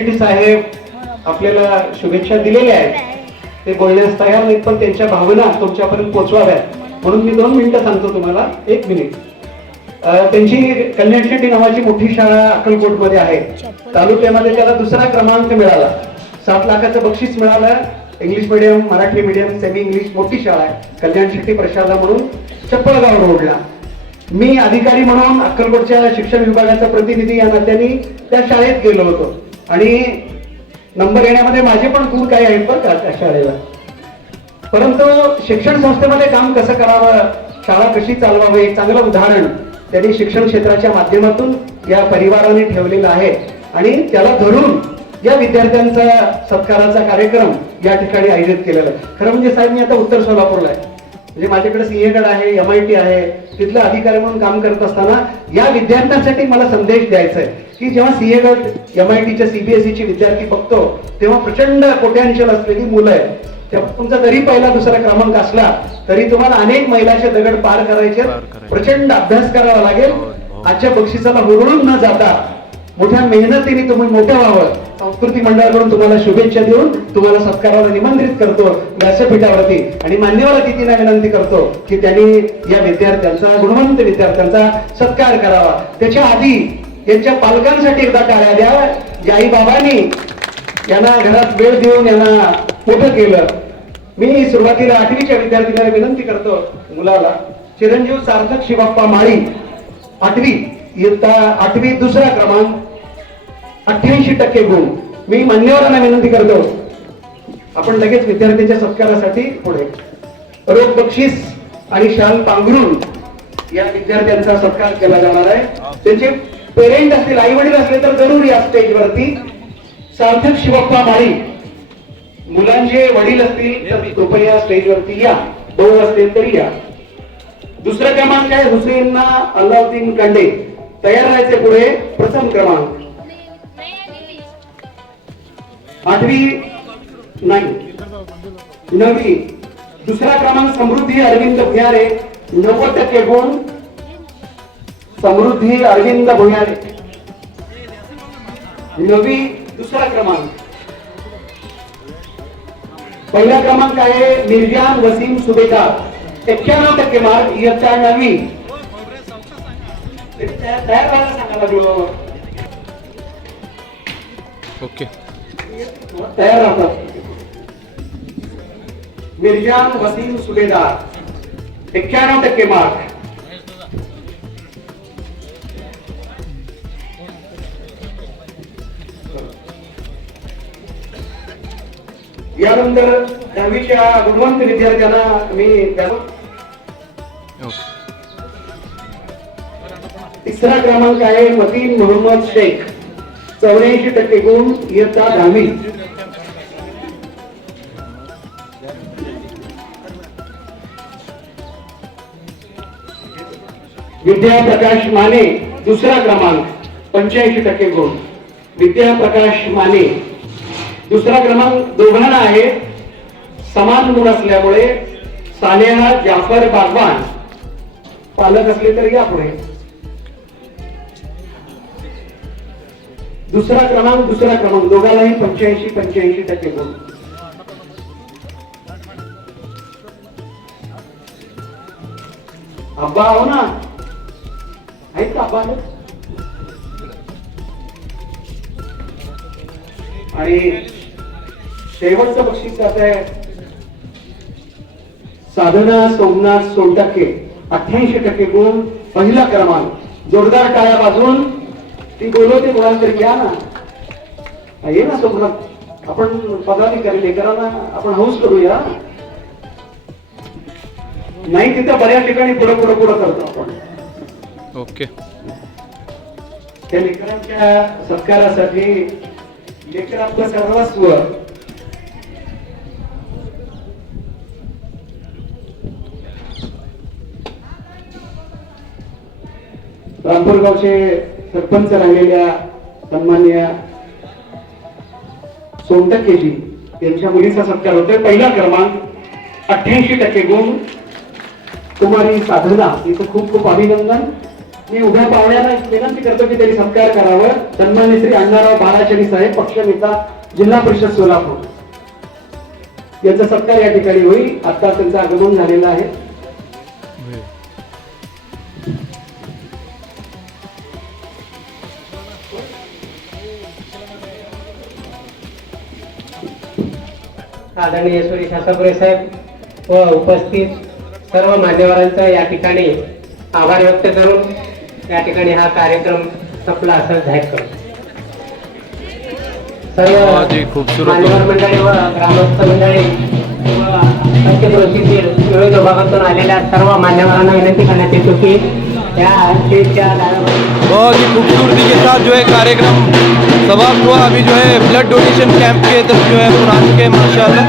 सन्मान्य साहेब आपल्याला शुभेच्छा दिलेल्या आहेत. ते बोलण्यास तयार नाहीत पण त्यांच्या भावना तुमच्यापर्यंत पोहोचवाव्यात म्हणून मी दोन मिनिटं सांगतो तुम्हाला. एक मिनिट. त्यांची कल्याण शेट्टी नावाची मोठी शाळा अक्कलकोटमध्ये आहे. तालुक्यामध्ये त्याला दुसरा क्रमांक मिळाला. सात लाखाचं बक्षीस मिळालं. English medium Marathi medium semi English मोठी शाळा आहे. कल्याण शेट्टी प्रशाला म्हणून चप्पलगाव रोडला. मी अधिकारी म्हणून अक्कलकोटच्या शिक्षण विभागाचा प्रतिनिधी या नात्याने त्या शाळेत गेलो होतो. आणि नंबर येण्यामध्ये माझे पण खूप काही आहेत बरं का त्या शाळेला. परंतु शिक्षण संस्थेमध्ये काम कसं करावं शाळा कशी चालवावी एक चांगलं उदाहरण त्यांनी शिक्षण क्षेत्राच्या माध्यमातून या परिवाराने ठेवलेलं आहे. आणि त्याला धरून या विद्यार्थ्यांचा सत्काराचा कार्यक्रम या ठिकाणी आयोजित केलेला आहे. खरं म्हणजे साहेब मी आता उत्तर सोलापूरला आहे. म्हणजे माझ्याकडे सिंहगड आहे एम आय टी आहे तिथलं अधिकारी म्हणून काम करत असताना या विद्यार्थ्यांसाठी मला संदेश द्यायचा आहे की जेव्हा सिंहगड एम आय टीच्या सीबीएसईची विद्यार्थी बघतो तेव्हा प्रचंड पोटॅन्शियल असलेली मुलं आहेत तेव्हा तुमचा जरी पहिला दुसरा क्रमांक असला तरी तुम्हाला अनेक मैलाचे दगड पार करायचे पार करायचे. प्रचंड अभ्यास करावा लागेल हो, हो. आजच्या बक्षिसाला हुरळून न जाता मोठ्या मेहनतीने तुम्ही मोठं व्हावं संस्कृती मंडळाकडून तुम्हाला शुभेच्छा देऊन तुम्हाला सत्काराला निमंत्रित करतो व्यासपीठावरती. आणि मान्यवर अतिथींना विनंती करतो की त्यांनी या विद्यार्थ्यांचा गुणवंत विद्यार्थ्यांचा सत्कार करावा. त्याच्या आधी यांच्या पालकांसाठी एकदा टाळ्या द्या. ज्या आई बाबांनी यांना घरात वेळ देऊन यांना मोठं केलं. मी सुरुवातीला आठवीच्या विद्यार्थ्यांना विनंती करतो मुलाला चिरंजीव सार्थक शिवाप्पा माळी आठवी इयत्ता आठवी दुसरा क्रमांक अठ्ठ्याऐंशी टक्के गुण. मी मान्यवरांना विनंती करतो आपण लगेच विद्यार्थ्यांच्या सत्कारासाठी पुढे. रोख बक्षीस आणि शाल पांघरून या विद्यार्थ्यांचा सत्कार केला जाणार आहे. त्यांचे पेरेंट असतील आई वडील असले तर जरूर या स्टेजवरती सार्थक शिवप्पा माळी. मुलांचे वडील असतील तर कृपया स्टेजवरती या. भाऊ असतील तरी या. दुसरा क्रमांक आहे हुसेनना अल्लाउद्दीन कांडे. तयार राहायचे पुढे प्रथम क्रमांक. आठवी नाही. नववी. दुसरा क्रमांक समृद्धी अरविंद भुयारे. नव्वद टक्के गुण समृद्धी अरविंद भुयारे. नववी, दुसरा क्रमांक. पहिला क्रमांक आहे निर्जान वसीम सुभेदार. एक्क्याण्णव टक्के मार्क इयत्ता नववी. तयार राहायला सांगा लागलो. ओके. तयार राहतात. मिर्जान वसीम सुभेदार एक्क्याण्णव टक्के मार्क. यानंतर दहावीच्या गुणवंत विद्यार्थ्यांना मी तिसरा क्रमांक आहे मतीन मोहम्मद शेख. चौऱ्याऐंशी टक्के गुण इयत्ता दहावी विद्या प्रकाश माने दुसरा क्रमांक पंच्याऐंशी टक्के गुण. विद्या प्रकाश माने दुसरा क्रमांक दोघांना आहे. समान गुण असल्यामुळे सानेहा जाफर बागवान पालक असले तर या दुसरा क्रमांक दुसरा क्रमांक. दोघांनाही पंच्याऐंशी पंच्याऐंशी टक्के गुण अब्बा हो ना? आहेत का अब्बा आणि शेवटचं बक्षीस जात आहे. साधना सोमनाथ सोनटक्के अठ्ठ्याऐंशी टक्के गुण. पहिला क्रमांक. जोरदार टाळ्या बाजून ती बोलवते कोणाला तरी घ्या ना. ये ना सोमनाथ आपण पदाधिकारी लेकरांना आपण हौस करूया. नाही तिथं बऱ्याच ठिकाणी पुढे पुढे पुढे करतो आपण. ओके. त्या लेकरांच्या सत्कारासाठी लेकर आपलं सर्वस्व रामपूरगावचे सरपंच राहिलेल्या सन्मान्य सोनटक्केजी यांच्या मुलीचा सत्कार होतोय. पहिला क्रमांक अठ्ठ्याऐंशी टक्के गुण. कुमारी साधना इथं खूप खूप अभिनंदन. मी उभ्या पाहुण्याला विनंती करतो की त्यांनी सत्कार करावं. सन्मान्य श्री अण्णाराव बाळाचणी साहेब पक्षनेता जिल्हा परिषद सोलापूर. यांचा सत्कार या ठिकाणी होईल. आता त्यांचं आगमन झालेलं आहे. आदरणीय यशवरी शास्त्रपुरे साहेब व उपस्थित सर्व मान्यवरांचा या ठिकाणी आभार व्यक्त करून या ठिकाणी हा कार्यक्रम संपला असं जाहीर करतो ही सर्व मान्यवर मंडळी व ग्रामस्थ मंडळी व विविध भागातून आलेल्या सर्व मान्यवरांना विनंती करण्यात येतो की बहुत ही खूबसूरती के साथ जो है कार्यक्रम समाप्त हुआ। अभी जो है ब्लड डोनेशन कैंप के तरफ़ जो है चुके हैं माशाल्लाह।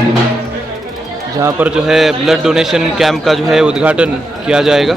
जहाँ पर जो है ब्लड डोनेशन कैंप का जो है उद्घाटन किया जाएगा।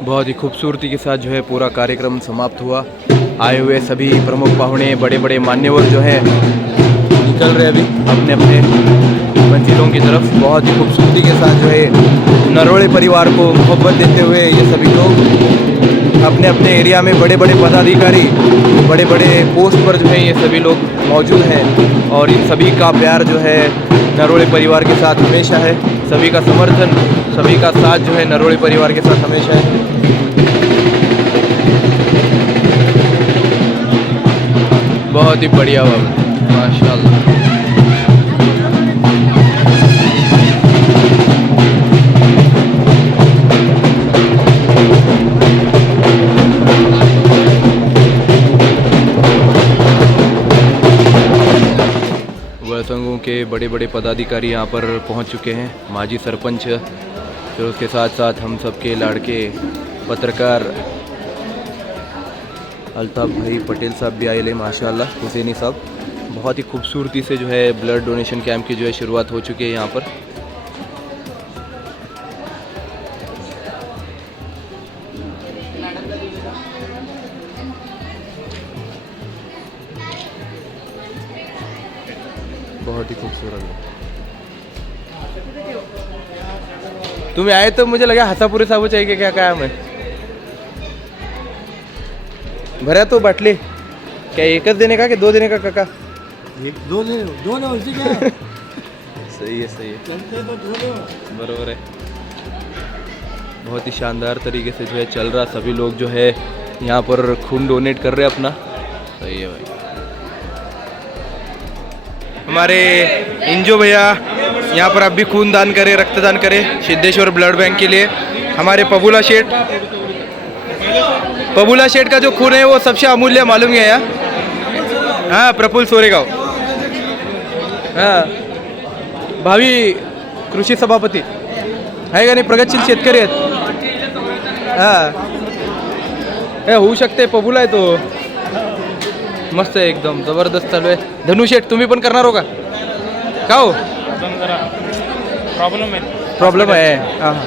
बहुत ही खूबसूरती के साथ जो है पूरा कार्यक्रम समाप्त हुआ। आए हुए सभी प्रमुख पाहुणे बड़े बड़े मान्यवर जो है, निकल रहे अभी अपने अपने मंजिलों की तरफ़। बहुत ही खूबसूरती के साथ जो है नरोड़े परिवार को मोहब्बत देते हुए ये सभी लोग अपने अपने एरिया में बड़े बड़े पदाधिकारी बड़े बड़े पोस्ट पर जो है ये सभी लोग मौजूद हैं। और इन सभी का प्यार जो है नरोड़े परिवार के साथ हमेशा है। सभी का समर्थन, सभी का साथ जो है नरोड़े परिवार के साथ हमेशा है। बहुत ही बढ़िया बाबा, माशाल्लाह। संघों के बड़े बड़े पदाधिकारी यहाँ पर पहुँच चुके हैं। माजी सरपंच, फिर उसके साथ साथ हम सब के लाड़के, पत्रकार अल्ताफ भाई पटेल साहब भी आए माशाल्लाह, हुसैनी साहब। बहुत ही खूबसूरती से जो है ब्लड डोनेशन कैंप की जो है, शुरुआत हो चुकी है यहाँ पर। तुम्हें आए तो मुझे लगा हसापुरी साबू चाहिए क्या क्या है भरा तो बाटली। क्या एकच देने का कि दो देने का काका? दोन दोन वर्षी काय सही है सही है। तो बरोबर है। बहुत ही शानदार तरीके से जो है चल रहा सभी लोग जो है यहाँ पर खून डोनेट कर रहे हैं अपना। सही है भाई। हमारे इंजो भैया यहाँ पर आप भी खून दान करें रक्तदान करें सिद्धेश्वर ब्लड बैंक के लिए। हमारे पबूला शेठ पबूला शेठ का जो खून है वो सबसे अमूल्य मालूम है यार हाँ प्रफुल सोरेगाव। हाँ। भावी कृषी सभापती। आहे का नाही? प्रगतशील शेतकरी आहेत। हां। हे होऊ शकते पबूला आहे तो। मस्त आहे एकदम जबरदस्त चालू आहे. धनु शेठ तुम्ही पण करणार हो का? का हो? प्रॉब्लेम आहे. प्रॉब्लेम आहे. हां हां.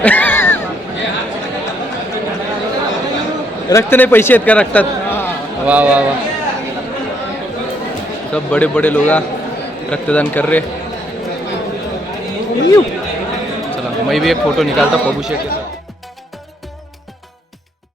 रक्त नाही पैसे आहेत का रक्तात? वाह वाह वाह सब बड़े बड़े लोग आ, रक्तदान कर रहे चला मैं भी एक फोटो निकालता पबू साथ